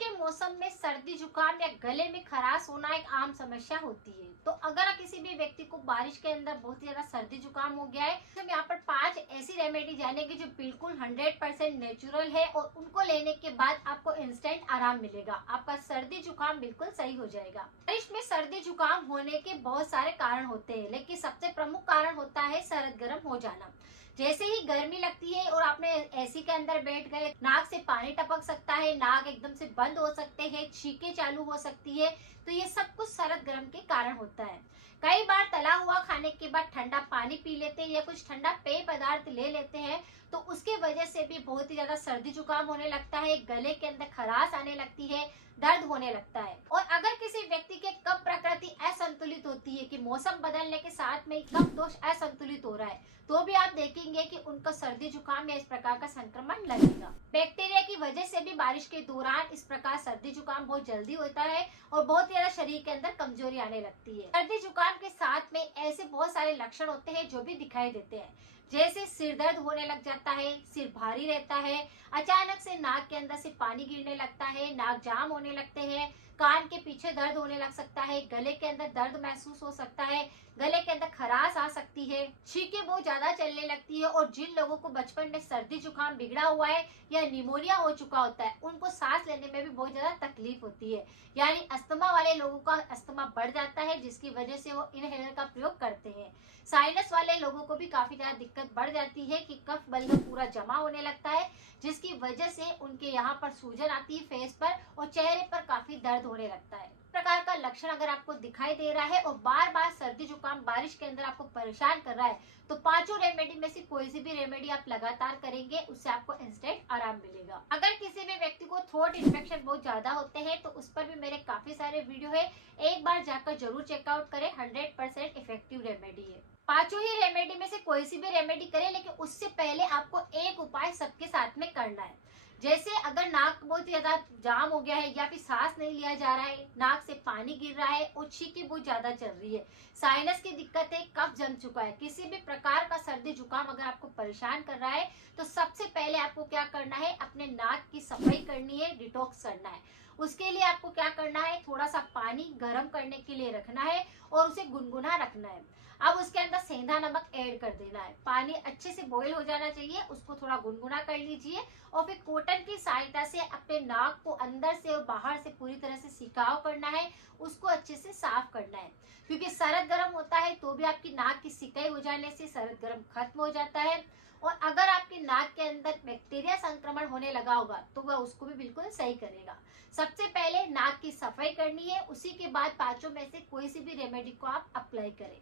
के मौसम में सर्दी जुकाम या गले में खराश होना एक आम समस्या होती है। तो अगर किसी भी व्यक्ति को बारिश के अंदर बहुत ही ज्यादा सर्दी जुकाम हो गया है तो हम यहाँ पर 5 ऐसी रेमेडी जानेंगे जो बिल्कुल 100% नेचुरल है और उनको लेने के बाद आपको इंस्टेंट आराम मिलेगा। आपका सर्दी जुकाम बिल्कुल सही हो जाएगा। बारिश में सर्दी जुकाम होने के बहुत सारे कारण होते हैं, लेकिन सबसे प्रमुख कारण होता है सरद गर्म हो जाना। जैसे ही गर्मी लगती है और आपने एसी के अंदर बैठ गए, नाक से पानी टपक सकता है, नाक एकदम से बंद हो सकते हैं, छींकें चालू हो सकती है। तो ये सब कुछ सरद गर्म के कारण होता है। कई बार तला हुआ खाने के बाद ठंडा पानी पी लेते हैं या कुछ ठंडा पेय पदार्थ ले लेते हैं तो उसके वजह से भी बहुत ही ज्यादा सर्दी जुकाम होने लगता है, गले के अंदर खराश आने लगती है, दर्द होने लगता है। और अगर किसी व्यक्ति के कफ प्रकृति असंतुलित होती है कि मौसम बदलने के साथ में कफ दोष असंतुलित हो रहा है तो भी आप देखेंगे कि उनका सर्दी जुकाम या इस प्रकार का संक्रमण लगेगा। बैक्टीरिया की वजह से भी बारिश के दौरान इस प्रकार सर्दी जुकाम बहुत जल्दी होता है और बहुत ही ज्यादा शरीर के अंदर कमजोरी आने लगती है। सर्दी जुकाम के साथ में ऐसे बहुत सारे लक्षण होते हैं जो भी दिखाई देते हैं, जैसे सिर दर्द होने लग जाता है, सिर भारी रहता है, अचानक से नाक के अंदर से पानी गिरने लगता है, नाक जाम होने लगते हैं, कान के पीछे दर्द होने लग सकता है, गले के अंदर दर्द महसूस हो सकता है, गले के अंदर खराश आ सकती है, छींकें बहुत ज्यादा चलने लगती है। और जिन लोगों को बचपन में सर्दी जुकाम बिगड़ा हुआ है या निमोनिया हो चुका होता है उनको सांस लेने में भी बहुत ज्यादा तकलीफ होती है, यानी अस्थमा वाले लोगों का अस्थमा बढ़ जाता है जिसकी वजह से वो इनहेलर का प्रयोग करते हैं। साइनस वाले लोगों को भी काफी ज्यादा दिक्कत बढ़ जाती है कि कफ बलगम पूरा जमा होने लगता है जिसकी वजह से उनके यहाँ पर सूजन आती है फेस पर और चेहरे पर काफी दर्द होने लगता है। इस प्रकार का लक्षण अगर आपको दिखाई दे रहा है और बार बार सर्दी जुकाम बारिश के अंदर आपको परेशान कर रहा है तो पांचों रेमेडी में से कोई सी भी रेमेडी आप लगातार करेंगे उससे आपको इंस्टेंट आराम मिलेगा। अगर किसी भी व्यक्ति को थ्रोट इन्फेक्शन बहुत ज्यादा होते हैं तो उस पर भी मेरे काफी सारे वीडियो है, एक बार जाकर जरूर चेकआउट करें। 100% इफेक्टिव रेमेडी है। पांचों ही रेमेडी में से कोई सी भी रेमेडी करें, लेकिन उससे पहले आपको एक उपाय सबके साथ में करना है। जैसे अगर नाक बहुत ज्यादा जाम हो गया है या फिर सांस नहीं लिया जा रहा है, नाक से पानी गिर रहा है और छींकें बहुत ज्यादा चल रही है, साइनस की दिक्कत है, कफ जम चुका है, किसी भी प्रकार का सर्दी जुकाम अगर आपको परेशान कर रहा है तो सबसे पहले आपको क्या करना है, अपने नाक की सफाई करनी है, डिटॉक्स करना है। उसके लिए आपको क्या करना है, थोड़ा सा पानी गर्म करने के लिए रखना है और उसे गुनगुना रखना है। अब उसके अंदर सेंधा नमक ऐड कर देना है। पानी अच्छे से बॉईल हो जाना चाहिए, उसको थोड़ा गुनगुना कर लीजिए और फिर कॉटन की सहायता से अपने नाक को अंदर से और बाहर से पूरी तरह से सिकाव करना है, उसको अच्छे से साफ करना है। क्योंकि सरद गर्म होता है तो भी आपकी नाक की सिकाई हो जाने से सरद गर्म खत्म हो जाता है। और अगर आपकी नाक के अंदर बैक्टीरिया संक्रमण होने लगा होगा तो वह उसको भी बिल्कुल सही करेगा। सबसे पहले नाक की सफाई करनी है, उसी के बाद पांचों में से कोई सी भी रेमेडी को आप अप्लाई करें।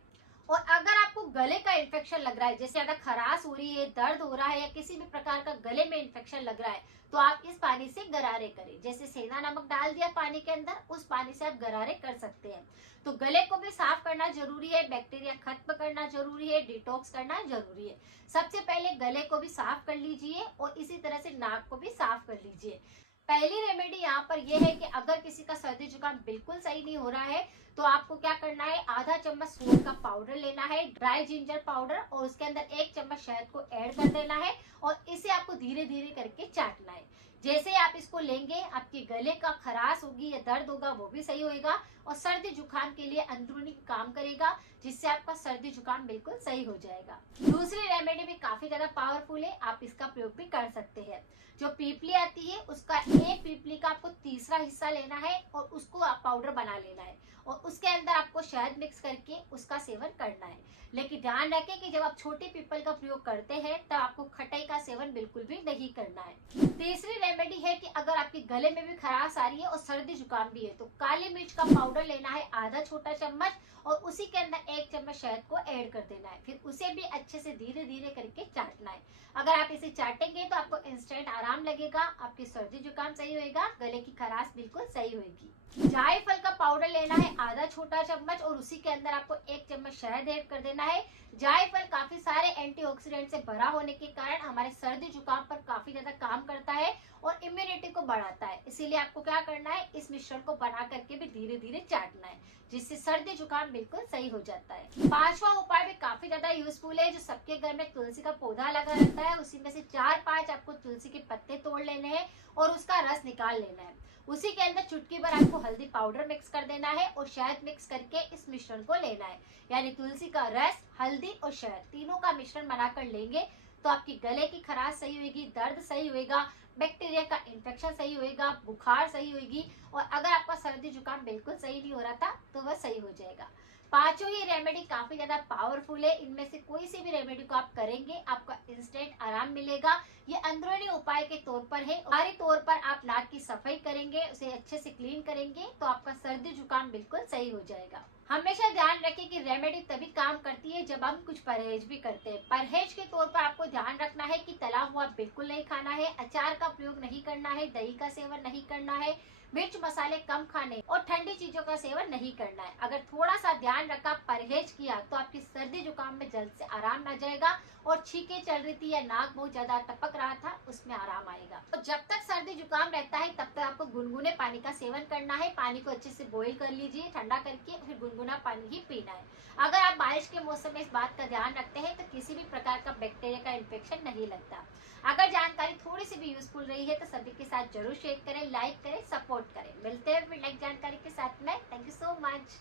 और अगर आपको गले का इन्फेक्शन लग रहा है, जैसे ज्यादा खराश हो रही है, दर्द हो रहा है या किसी भी प्रकार का गले में इन्फेक्शन लग रहा है तो आप इस पानी से गरारे करें। जैसे सेंधा नमक डाल दिया पानी के अंदर, उस पानी से आप गरारे कर सकते हैं। तो गले को भी साफ करना जरूरी है, बैक्टीरिया खत्म करना जरूरी है, डिटॉक्स करना जरूरी है। सबसे पहले गले को भी साफ कर लीजिए और इसी तरह से नाक को भी साफ कर लीजिए। पहली रेमेडी यहाँ पर यह है कि अगर किसी का सर्दी जुकाम बिल्कुल सही नहीं हो रहा है तो आपको क्या करना है, आधा चम्मच सूंठ का पाउडर लेना है, ड्राई जिंजर पाउडर, और उसके अंदर 1 चम्मच शहद को ऐड कर देना है और इसे आपको धीरे धीरे करके चाटना है। जैसे आप इसको लेंगे आपके गले का खराश होगी या दर्द होगा वो भी सही होगा और सर्दी जुकाम के लिए अंदरूनी काम करेगा जिससे आपका सर्दी जुकाम बिल्कुल सही हो जाएगा। दूसरी रेमेडी भी काफी ज्यादा पावरफुल है, आप इसका प्रयोग भी कर सकते हैं। जो पीपली आती है उसका एक पीपली का आपको तीसरा हिस्सा लेना है और उसको आप पाउडर बना लेना है और उसके अंदर आपको शहद मिक्स करके उसका सेवन करना है। लेकिन ध्यान रखें कि जब आप छोटे पीपल का प्रयोग करते हैं तब आपको खटाई का सेवन बिल्कुल भी नहीं करना है। तीसरी रेमेडी है कि अगर आपके गले में भी खराश आ रही है और सर्दी जुकाम भी है तो काली मिर्च का पाउडर लेना है आधा छोटा चम्मच और उसी के अंदर 1 चम्मच शहद को ऐड कर देना है। फिर उसे भी अच्छे से धीरे धीरे करके चाटना है। अगर आप इसे चाटेंगे तो आपको इंस्टेंट आराम लगेगा, आपकी सर्दी जुकाम सही होएगा, गले की खराश बिल्कुल सही होएगी। जायफल का पाउडर लेना है आधा छोटा चम्मच और उसी के अंदर आपको 1 चम्मच शहद ऐड कर देना है। जायफल काफी सारे एंटीऑक्सीडेंट से भरा होने के कारण हमारे सर्दी जुकाम पर काफी ज्यादा काम करता है और इम्यूनिटी को बढ़ाता है। इसीलिए आपको क्या करना है, इस मिश्रण को बना करके भी धीरे धीरे चाटना है, जिससे सर्दी जुकाम बिल्कुल सही हो जाता है। पांचवा उपाय भी काफी ज्यादा यूजफुल है। जो सबके घर में तुलसी का पौधा लगा रहता है, उसी में से 4-5 आपको तुलसी के पत्ते तोड़ लेने हैं और उसका रस निकाल लेना है। उसी के अंदर चुटकी भर आपको हल्दी पाउडर मिक्स कर देना है और शहद मिक्स करके इस मिश्रण को लेना है। यानी तुलसी का रस, हल्दी और शहद तीनों का मिश्रण बनाकर लेंगे तो आपकी गले की खराश सही होगी, दर्द सही होएगा, बैक्टीरिया का इन्फेक्शन सही होएगा, बुखार सही होगी, और अगर आपका सर्दी जुकाम बिल्कुल सही नहीं हो रहा था तो वह सही हो जाएगा। पांचों ही रेमेडी काफी ज्यादा पावरफुल है। इनमें से कोई सी भी रेमेडी को आप करेंगे आपका इंस्टेंट आराम मिलेगा। ये अंदरूनी उपाय के तौर पर है। बाहरी तौर पर आप नाक की सफाई करेंगे, उसे अच्छे से क्लीन करेंगे तो आपका सर्दी जुकाम बिल्कुल सही हो जाएगा। हमेशा ध्यान रखें कि रेमेडी तभी काम करती है जब हम कुछ परहेज भी करते हैं। परहेज के तौर पर आपको ध्यान रखना है कि तला हुआ बिल्कुल नहीं खाना है, अचार का प्रयोग नहीं करना है, दही का सेवन नहीं करना है, मिर्च मसाले कम खाने और ठंडी चीजों का सेवन नहीं करना है। अगर थोड़ा सा ध्यान रखा, परहेज किया तो आपकी सर्दी जुकाम में जल्द से आराम आ जाएगा और छींके चल रही थी या नाक बहुत ज्यादा टपक रहा था उसमें आराम आएगा। तो जब तक सर्दी जुकाम रहता है तब तक आपको गुनगुने पानी का सेवन करना है। पानी को अच्छे से बॉईल कर लीजिए, ठंडा करके फिर गुनगुना पानी ही पीना है। अगर आप बारिश के मौसम में इस बात का ध्यान रखते हैं तो किसी भी प्रकार का बैक्टीरिया का इन्फेक्शन नहीं लगता। अगर जानकारी थोड़ी सी भी यूजफुल रही है तो सभी के साथ जरूर शेयर करें, लाइक करें, सपोर्ट करें। मिलते हैं फिर नेक्स्ट जानकारी के साथ में। Thank you so much.